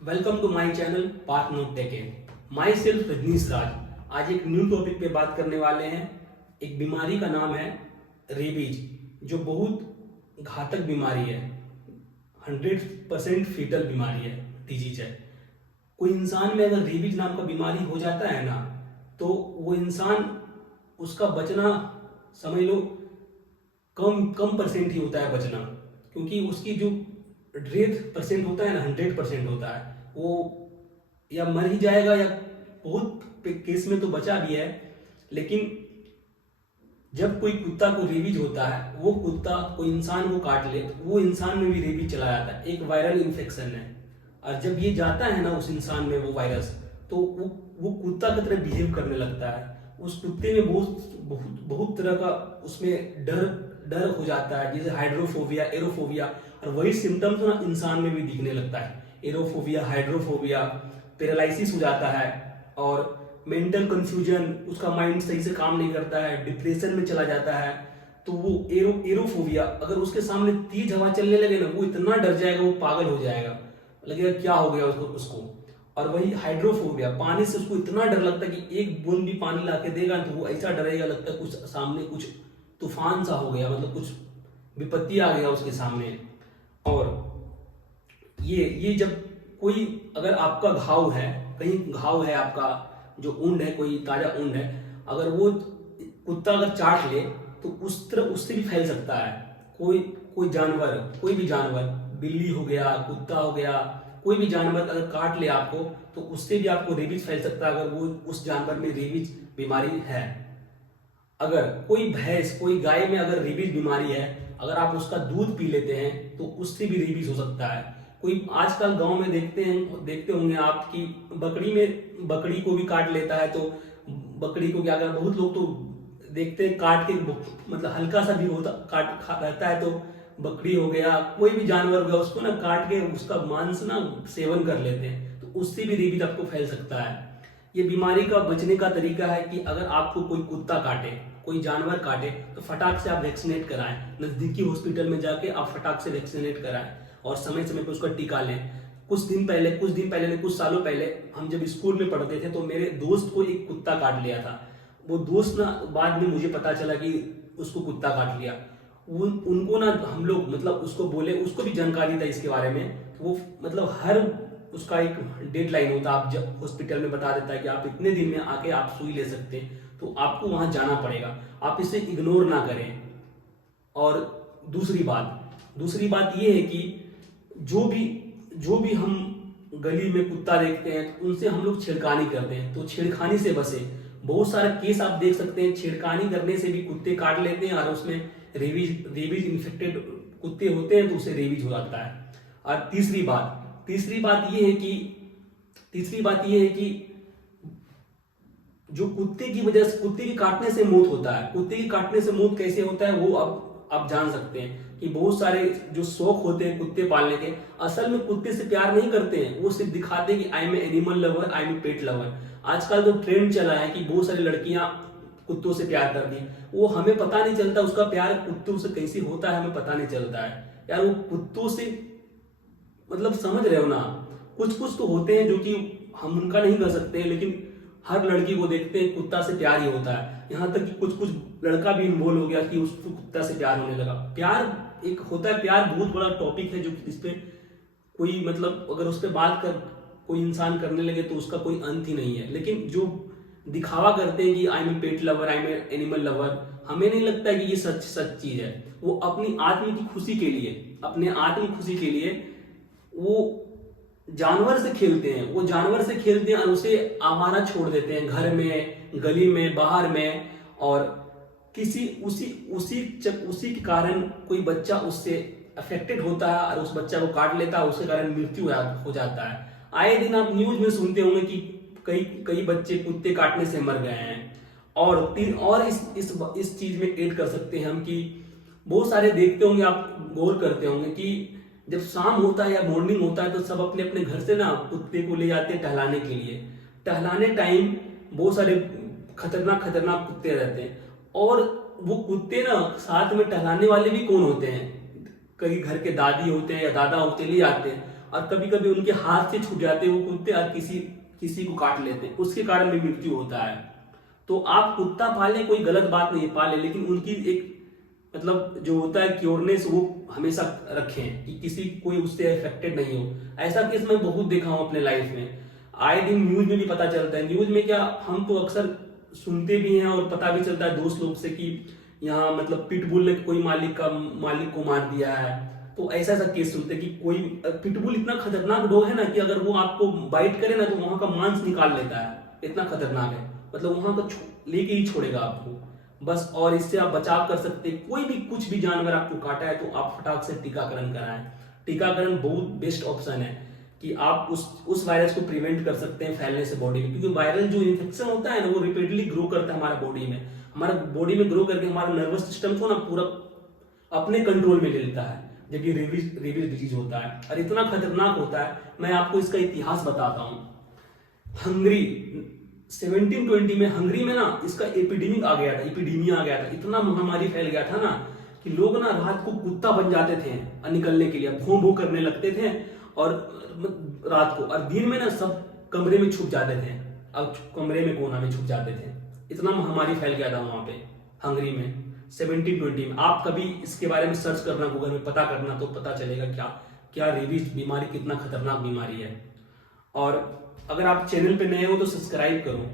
Welcome to my channel Parth note tech. Myself Rajneesh Raj. आज एक new topic पे बात करने वाले हैं। एक बीमारी का नाम है रेबीज, जो बहुत घातक बीमारी है। 100% फीटल बीमारी है, डिजीज है। कोई इंसान में अगर रेबीज नाम का बीमारी हो जाता है ना, तो वो इंसान, उसका बचना समझ लो कम कम परसेंट ही होता है बचना। क्योंकि उसकी जो डेथ परसेंट होता है ना, 100% होता है। वो या मर ही जाएगा या बहुत केस में तो बचा भी है। लेकिन जब कोई कुत्ता को रेबीज होता है, वो कुत्ता कोई इंसान को काट ले तो वो इंसान में भी रेबीज चला जाता है। एक वायरल इन्फेक्शन है, और जब ये जाता है ना उस इंसान में वो वायरस, तो वो कुत्ता की तरह बिहेव करने लगता है। उस कुत्ते में बहुत बहुत बहुत तरह का उसमें डर डर हो जाता है, जैसे हाइड्रोफोबिया, एरोफोबिया। और वही सिम्टम्स ना इंसान में भी दिखने लगता है। एरोफोबिया, हाइड्रोफोबिया, पैरालिसिस हो जाता है, और मेंटल कंफ्यूजन, उसका माइंड सही से काम नहीं करता है, डिप्रेशन में चला जाता है। तो वो एरोफोबिया, अगर उसके सामने तेज हवा चलने लगे ना, वो इतना डर जाएगा, वो पागल हो जाएगा, लगेगा क्या हो गया उसको। और वही हाइड्रोफोबिया, पानी से उसको इतना डर लगता है कि एक बूंद भी पानी ला के देगा तो वो ऐसा डरेगा, लगता है कुछ सामने कुछ तूफान सा हो गया, मतलब कुछ विपत्ति आ गया उसके सामने। और ये जब कोई, अगर आपका घाव है, कहीं घाव है आपका, जो ऊंड है, कोई ताजा ऊंड है, अगर वो कुत्ता अगर चाट ले तो उस तरह उससे भी फैल सकता है। कोई कोई जानवर, कोई भी जानवर, बिल्ली हो गया, कुत्ता हो गया, कोई भी जानवर अगर काट ले आपको, तो उससे भी आपको रेबीज फैल सकता है, अगर वो उस जानवर में रेबीज बीमारी है। अगर कोई भैंस, कोई गाय में अगर रेबीज बीमारी है, अगर आप उसका दूध पी लेते हैं तो उससे भी रेबीज हो सकता है। कोई आजकल गांव में देखते होंगे आप कि बकरी को भी काट लेता है, तो बकरी को क्या कर, बहुत लोग तो देखते हैं काट के, मतलब हल्का सा भी होता रहता है, तो बकरी हो गया, कोई भी जानवर हो गया, उसको ना काट के उसका मांस ना सेवन कर लेते हैं, तो उससे भी रेबीज आपको फैल सकता है। ये बीमारी का बचने का तरीका है कि अगर आपको कोई कुत्ता काटे, कोई जानवर काटे, तो फटाक से आप वैक्सीनेट कराएं। नजदीकी हॉस्पिटल में जाके आप फटाक से वैक्सीनेट कराएं, और समय समय पर उसका टीका लें। कुछ दिन पहले नहीं, कुछ सालों पहले हम जब स्कूल में पढ़ते थे, तो मेरे दोस्त को एक कुत्ता काट लिया था। वो दोस्त ना, बाद में मुझे पता चला कि उसको कुत्ता काट लिया। उनको ना हम लोग, मतलब उसको बोले, उसको भी जानकारी था इसके बारे में, तो वो मतलब हर उसका एक डेडलाइन होता, आप जब हॉस्पिटल में बता देता है कि आप इतने दिन में आके आप सुई ले सकते हैं, तो आपको वहां जाना पड़ेगा। आप इसे इग्नोर ना करें। और दूसरी बात ये है कि जो भी हम गली में कुत्ता देखते हैं, तो उनसे हम लोग छेड़खानी करते हैं, तो छेड़खानी से बसे। बहुत सारे केस आप देख सकते हैं, छेड़खानी करने से भी कुत्ते काट लेते हैं, और उसमें रेबीज इन्फेक्टेड कुत्ते होते हैं, तो उसे रेबीज हो जाता है। और तीसरी बात ये है कि जो कुत्ते की काटने से मौत होता है, कुत्ते की काटने से मौत कैसे होता है, वो अब आप जान सकते हैं कि बहुत सारे जो शौक होते हैं कुत्ते पालने के, असल में कुत्ते से प्यार नहीं करते हैं, वो सिर्फ दिखाते हैं कि I am animal lover, I am pet lover. आजकल तो ट्रेंड चला है कि बहुत सारी लड़कियां कुत्तों से प्यार करती हैं, वो हमें पता नहीं चलता उसका प्यार कुत्तों से कैसे होता है, हमें पता नहीं चलता है यार। वो कुत्तों से, मतलब समझ रहे हो ना, कुछ कुछ तो होते हैं जो कि हम उनका नहीं कर सकते, लेकिन हर लड़की को देखते हैं कुत्ता से प्यार ही होता है। यहाँ तक कि कुछ कुछ लड़का भी इन्वॉल्व हो गया कि उसको कुत्ता से प्यार होने लगा। प्यार एक होता है, प्यार बहुत बड़ा टॉपिक है, जो इस पे कोई, मतलब अगर उस पर बात कर कोई इंसान करने लगे तो उसका कोई अंत ही नहीं है। लेकिन जो दिखावा करते हैं कि I am pet lover, I am animal lover, हमें नहीं लगता कि ये सच चीज है। वो अपनी आत्म की खुशी के लिए, अपने आत्म खुशी के लिए वो जानवर से खेलते हैं, और उसे आवारा छोड़ देते हैं, घर में, गली में, बाहर में। और किसी उसी के कारण कोई बच्चा उससे अफेक्टेड होता है, और उस बच्चा को काट लेता है, उसके कारण मृत्यु हो जाता है। आए दिन आप न्यूज में सुनते होंगे कि कई कई बच्चे कुत्ते काटने से मर गए हैं। और इस चीज में ऐड कर सकते हैं हम कि बहुत सारे देखते होंगे आप, गौर करते होंगे कि जब शाम होता है या मॉर्निंग होता है, तो सब अपने अपने घर से ना कुत्ते को ले जाते हैं टहलाने के लिए। टहलाने टाइम बहुत सारे खतरनाक खतरनाक कुत्ते रहते हैं, और वो कुत्ते ना साथ में टहलाने वाले भी कौन होते हैं, कई घर के दादी होते हैं या दादा होते हैं, ले आते हैं, और कभी कभी उनके हाथ से छूट जाते हैं वो कुत्ते और किसी किसी को काट लेते हैं, उसके कारण भी मृत्यु होता है। तो आप कुत्ता पालें, कोई गलत बात नहीं पाले, लेकिन उनकी एक मतलब जो होता है क्योरनेस वो हमेशा रखें कि किसी कोई उससे अफेक्टेड नहीं हो। ऐसा केस मैं बहुत देखा हूं अपने लाइफ में, आए दिन न्यूज में भी पता चलता है। न्यूज में क्या, हम तो अक्सर सुनते भी हैं और पता भी चलता है दोस्त लोग से कि यहाँ मतलब पिटबुल ने कोई मालिक को मार दिया है। तो ऐसा ऐसा केस सुनते हैं कि कोई पिटबुल इतना खतरनाक डॉग है ना कि अगर वो आपको बाइट करे ना तो वहां का मांस निकाल लेता है, इतना खतरनाक है। मतलब वहां का लेके ही छोड़ेगा आपको बस। और इससे आप बचाव कर सकते हैं, कोई भी कुछ भी जानवर आपको काटा है तो आप फटाक से टीकाकरण कराएं। टीकाकरण बहुत बेस्ट ऑप्शन है कि आप उस वायरस को प्रिवेंट कर सकते हैं फैलने से बॉडी में, क्योंकि वायरल जो इन्फेक्शन होता है ना वो रिपीटली ग्रो करता है हमारा बॉडी में, हमारा बॉडी में ग्रो करके हमारा नर्वस सिस्टम को ना पूरा अपने कंट्रोल में ले लेता है, जब ये रेबीज डिजीज होता है और इतना खतरनाक होता है। मैं आपको इसका इतिहास बताता हूं। हंगरी 1720 में हंगरी में ना इसका एपिडेमिक आ गया था, एपिडेमिया आ गया था, इतना महामारी फैल गया था ना कि लोग ना रात को कुत्ता बन जाते थे निकलने के लिए, भों भों करने लगते थे और रात को, और दिन में ना सब कमरे में छुप जाते थे, अब कमरे में कोना में छुप जाते थे। इतना महामारी फैल गया था वहां पे हंगरी में 1720 में। आप कभी इसके बारे में सर्च करना, गूगल में पता करना, तो पता चलेगा क्या क्या रेबीज बीमारी कितना खतरनाक बीमारी है। और अगर आप चैनल पे नए हो तो सब्सक्राइब करो।